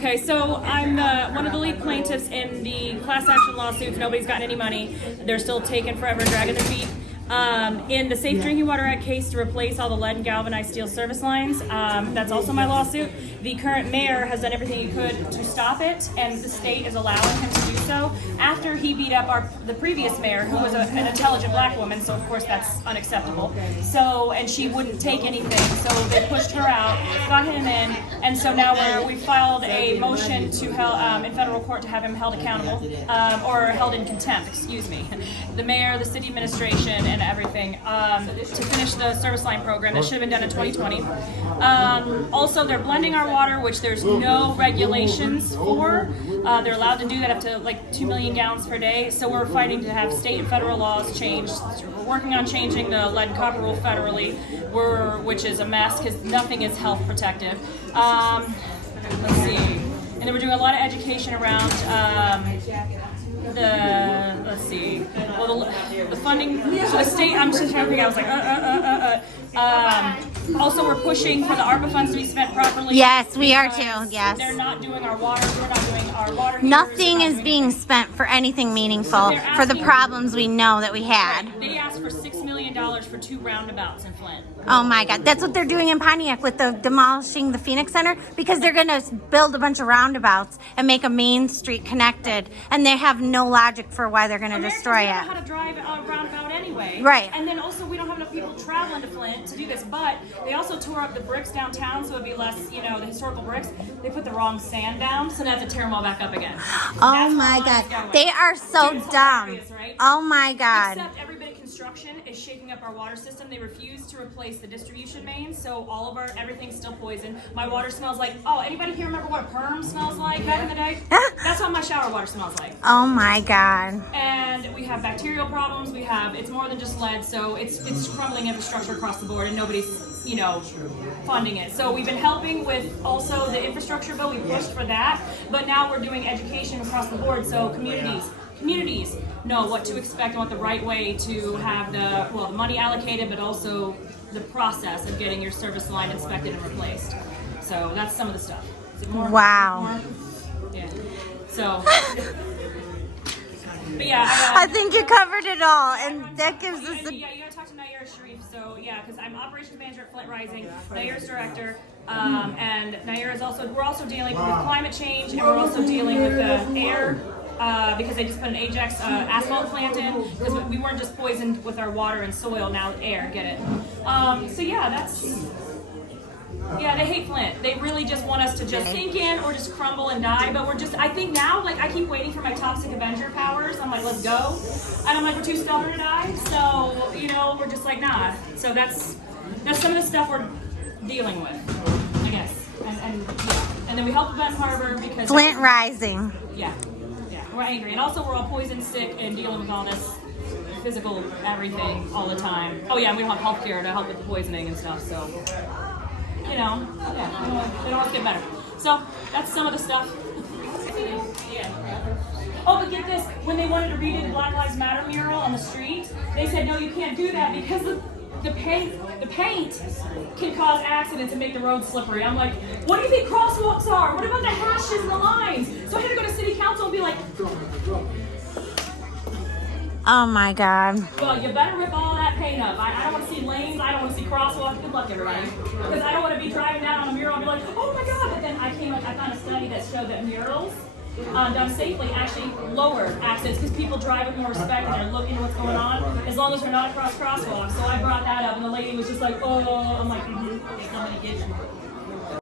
Okay, so I'm one of the lead plaintiffs in the class action lawsuits. Nobody's gotten any money. They're still taking forever, dragging their feet. In the Safe Drinking Water Act case to replace all the lead and galvanized steel service lines, that's also my lawsuit. The current mayor has done everything he could to stop it, and the state is allowing him to do so. After he beat up the previous mayor, who was an intelligent black woman, so of course that's unacceptable. So, and she wouldn't take anything, so they pushed her out, got him in, and so now we filed a motion to in federal court to have him held accountable, or held in contempt, excuse me. The mayor, the city administration, and everything to finish the service line program that should have been done in 2020. Also, they're blending our water, which there's no regulations for. They're allowed to do that up to like 2 million gallons per day. So we're fighting to have state and federal laws changed. We're working on changing the lead and copper rule federally, which is a mess because nothing is health protective. Let's see. And then we're doing a lot of education around the funding. So the state, I'm just trying to figure out, I was like, also, we're pushing for the ARPA funds to be spent properly. Yes, we are too. Yes. They're not doing our water. We're not doing our water. Nothing is being spent for anything meaningful for the problems we know that we had. Right. They asked for $6 million for 2 roundabouts in Flint. Oh my God. That's what they're doing in Pontiac with the demolishing the Phoenix Center, because they're going to build a bunch of roundabouts and make a main street connected, and they have no logic for why they're going to destroy it. We don't know how to drive a roundabout anyway. Right. And then also we don't have enough people traveling to Flint to do this, but they also tore up the bricks downtown, so it'd be less, the historical bricks. They put the wrong sand down, so now they have to tear them all back up again. Oh my God. They are so dumb. Right? Oh my God. Except every bit of construction is shaking up our water system. They refuse to replace the distribution mains, so all of everything's still poisoned. My water smells like, anybody here remember what a perm smells like back in the day? That's what my shower water smells like. Oh my God. And we have bacterial problems. It's more than just lead, so it's crumbling infrastructure across the board, and nobody's funding it. So we've been helping with also the infrastructure bill. We pushed for that, but now we're doing education across the board. So communities know what to expect and what the right way to have the money allocated, but also the process of getting your service line inspected and replaced. So that's some of the stuff. Is it more? Wow. More? Yeah. So. But yeah, I think you covered it all, and that gives us you gotta talk to Nair Sharif. So yeah, because I'm operations manager at Flint Rising, Nair's director, and Nair is we're also dealing with climate change, and we're also dealing with the air. Because they just put an Ajax asphalt plant in, because we weren't just poisoned with our water and soil, now air, get it? So yeah, they hate Flint. They really just want us to just sink in or just crumble and die, but I think now, I keep waiting for my Toxic Avenger powers. I'm like, let's go. And I'm like, we're too stubborn to die, so, we're just like, nah. So that's some of the stuff we're dealing with, I guess. And then we help Event Harbor because... Flint Rising. Yeah. We're angry, and also we're all poison sick and dealing with all this physical everything all the time. Oh yeah, we don't have health care to help with the poisoning and stuff, so they don't want us to get better. So that's some of the stuff. Oh, but get this, when they wanted to redo the Black Lives Matter mural on the street, they said, no, you can't do that because the paint can cause accidents and make the road slippery. I'm like, what do you think crosswalks are? What about the hashes and the lines? So I had to go to city council and be like, oh my God. well, you better rip all that paint up. I don't want to see lanes. I don't want to see crosswalks. Good luck, everybody. Because I don't want to be driving down on a mural and be like, oh my God. But then I found a study that showed that murals done safely actually lower accidents because people drive with more respect and they're looking at what's going on, as long as we're not across crosswalks. So I brought that up, and the lady was just like, oh, I'm like, okay, somebody get you.